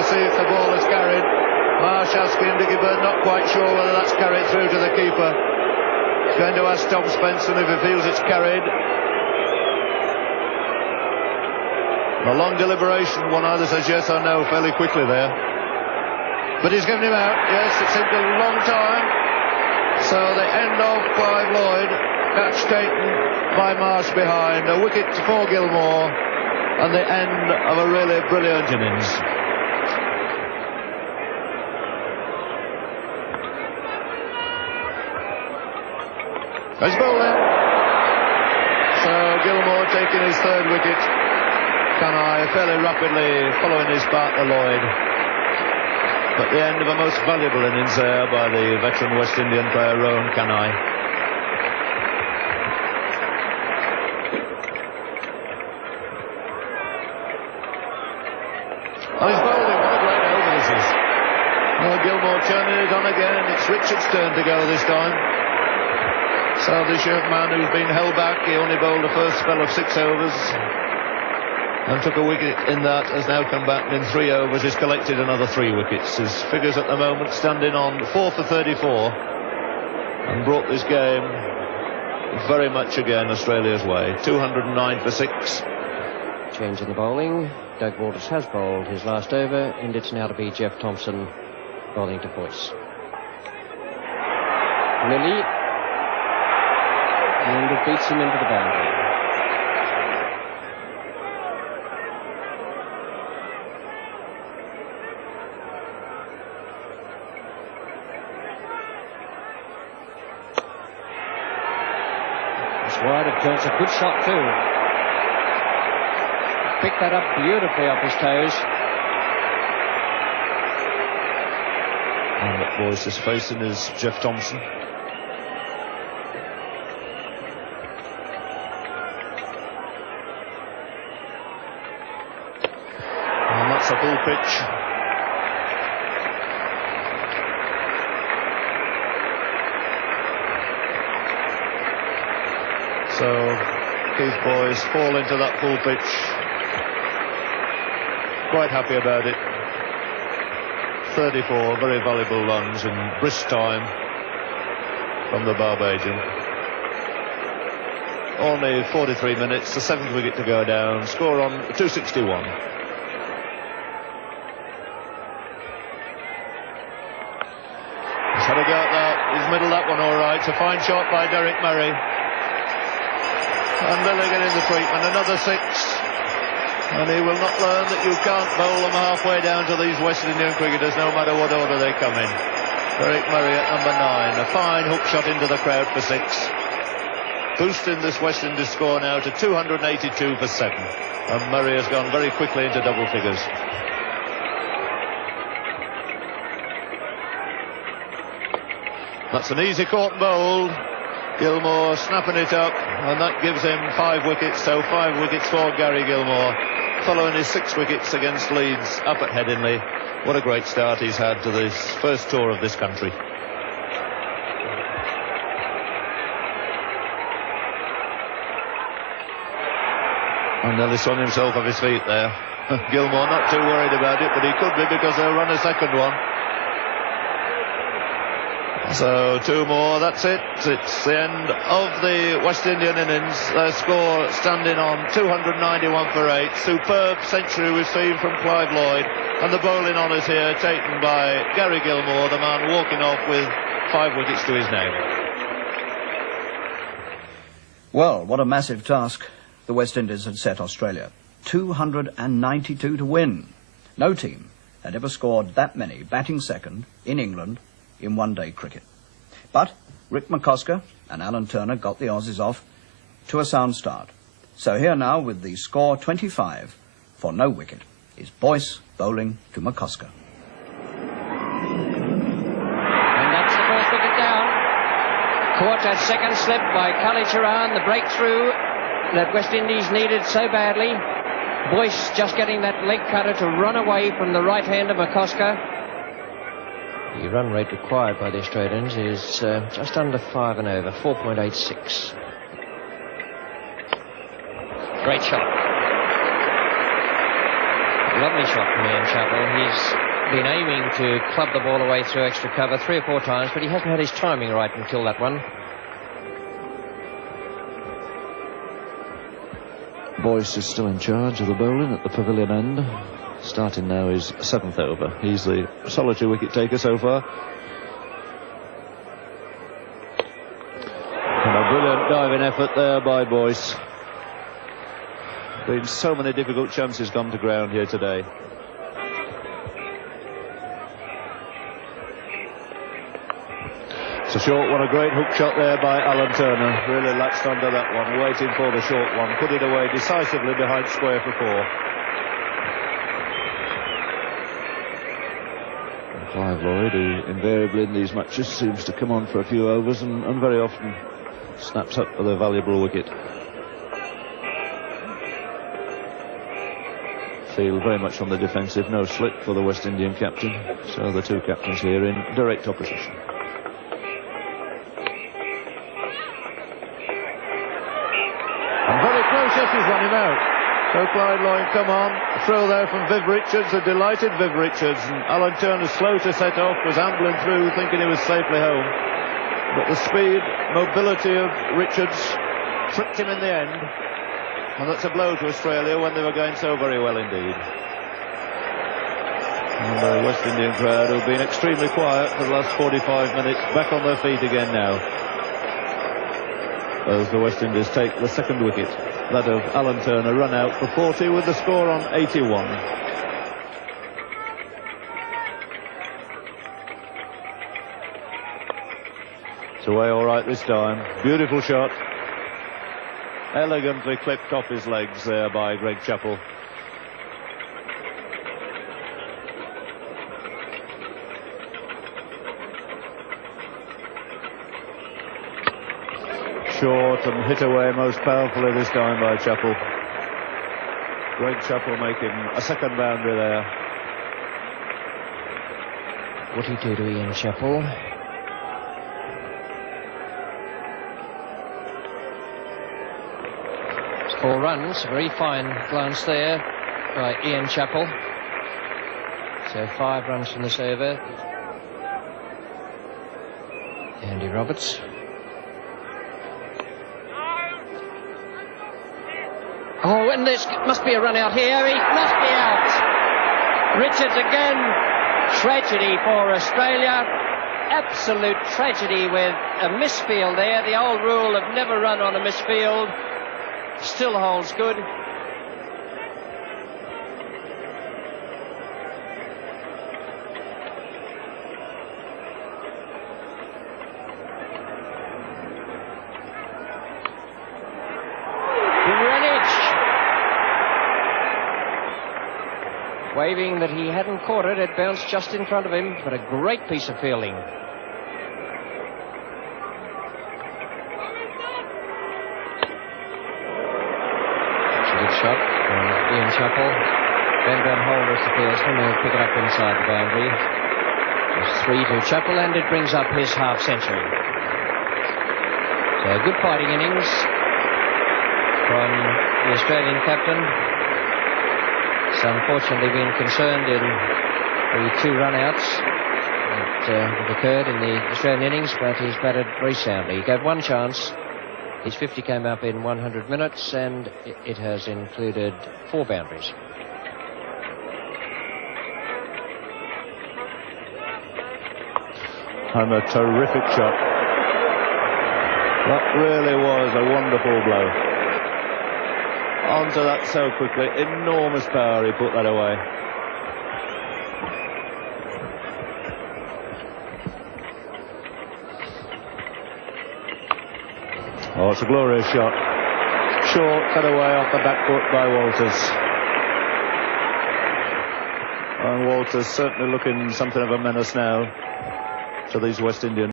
to see if the ball is carried. Marsh asking Dickey-Bird, not quite sure whether that's carried through to the keeper. He's going to ask Tom Spencer if he feels it's carried. A long deliberation, one either says yes or no fairly quickly there. But he's given him out. Yes, it seemed a long time. So the end of Clive Lloyd, catch taken by Marsh behind, a wicket for Gilmore, and the end of a really brilliant innings. There's bowling. So Gilmore taking his third wicket. Kanhai fairly rapidly following his partner Lloyd. But the end of a most valuable innings there by the veteran West Indian player Rohan Kanhai. Oh, he's bowling. What a great over this is. Well, Gilmore turning it on again. It's Richard's turn to go this time. So this young man who's been held back, he only bowled the first spell of 6 overs and took a wicket in that, has now come back and in 3 overs he's collected another 3 wickets. His figures at the moment standing on 4 for 34 and brought this game very much again Australia's way. 209 for 6. Change in the bowling. Doug Waters has bowled his last over, and it's now to be Jeff Thompson bowling to Boyce. Lilly, and it beats him into the boundary. It's wide of Jones, a good shot too. Picked that up beautifully off his toes. And what Boyce is facing is Jeff Thompson. And that's a full pitch. So Keith Boyce fall into that full pitch. Quite happy about it. 34 very valuable runs in brisk time from the Barbadian. Only 43 minutes, the 7th wicket to go down. Score on 261. He's had a go at that. He's middled that one all right. It's a fine shot by Derek Murray. And Lilly getting the treatment. Another 6. And he will not learn that you can't bowl them halfway down to these West Indian cricketers, no matter what order they come in. Derek Murray at number 9. A fine hook shot into the crowd for 6. Boosting this West Indies score now to 282 for 7. And Murray has gone very quickly into double figures. That's an easy caught and bowled. Gilmore snapping it up, and that gives him 5 wickets, so 5 wickets for Gary Gilmore, following his 6 wickets against Leeds up at Headingley. What a great start he's had to this first tour of this country. And nearly swung himself off his feet there. Gilmore not too worried about it, but he could be because they'll run a second one. So 2 more, that's it. It's the end of the West Indian innings. Their score standing on 291 for 8. Superb century we've seen from Clive Lloyd. And the bowling honours here taken by Gary Gilmore, the man walking off with 5 wickets to his name. Well, what a massive task the West Indies had set Australia. 292 to win. No team had ever scored that many batting second in England in one-day cricket. But Rick McCosker and Alan Turner got the Aussies off to a sound start. So here now with the score 25 for no wicket is Boyce bowling to McCosker. And that's the first wicket down. Caught that second slip by Khalid Sharan, the breakthrough that West Indies needed so badly. Boyce just getting that leg cutter to run away from the right hand of McCosker. The run rate required by the Australians is just under 5 and over, 4.86. Great shot. Lovely shot from Ian Chappell. He's been aiming to club the ball away through extra cover 3 or 4 times, but he hasn't had his timing right until that one. Boyce is still in charge of the bowling at the pavilion end. Starting now his 7th over. He's the solitary wicket taker so far. And a brilliant diving effort there by Boyce. Been so many difficult chances gone to ground here today. It's a short one, a great hook shot there by Alan Turner. Really latched onto that one, waiting for the short one. Put it away decisively behind square for 4. And Clive Lloyd, who invariably in these matches seems to come on for a few overs and very often snaps up with a valuable wicket. Field very much on the defensive, no slip for the West Indian captain. So the 2 captains here in direct opposition. And very close, yes, he's run him out. So Clyde Lloyd come on, throw there from Viv Richards, a delighted Viv Richards, and Alan Turner slow to set off, was ambling through thinking he was safely home. But the speed, mobility of Richards tricked him in the end. And that's a blow to Australia when they were going so very well indeed. And the West Indian crowd, who've been extremely quiet for the last 45 minutes, back on their feet again now. As the West Indies take the 2nd wicket, that of Alan Turner, run out for 40 with the score on 81. It's away all right this time. Beautiful shot. Elegantly clipped off his legs there by Greg Chappell. Short and hit away most powerfully this time by Chappell. Greg Chappell making a 2nd boundary there. What did he do to Ian Chappell? It's 4 runs. Very fine glance there by Ian Chappell. So 5 runs from this over. Andy Roberts. Oh, and this must be a run out here. He must be out. Richards again. Tragedy for Australia. Absolute tragedy with a misfield there. The old rule of never run on a misfield still holds good. Waving that he hadn't caught it, it bounced just in front of him, but a great piece of fielding. That's a good shot from Ian Chappell. Ben Van Holders, the fieldsman, will pick it up inside the boundary. Just 3 to Chappell, and it brings up his half-century. So a good fighting innings from the Australian captain. He's unfortunately been concerned in the 2 run-outs that have occurred in the Australian innings, but he's batted very soundly. He gave 1 chance. His 50 came up in 100 minutes, and it has included 4 boundaries. And a terrific shot. That really was a wonderful blow. Onto that so quickly. Enormous power, he put that away. Oh, it's a glorious shot. Short, cut away off the back foot by Walters. And Walters certainly looking something of a menace now to these West Indian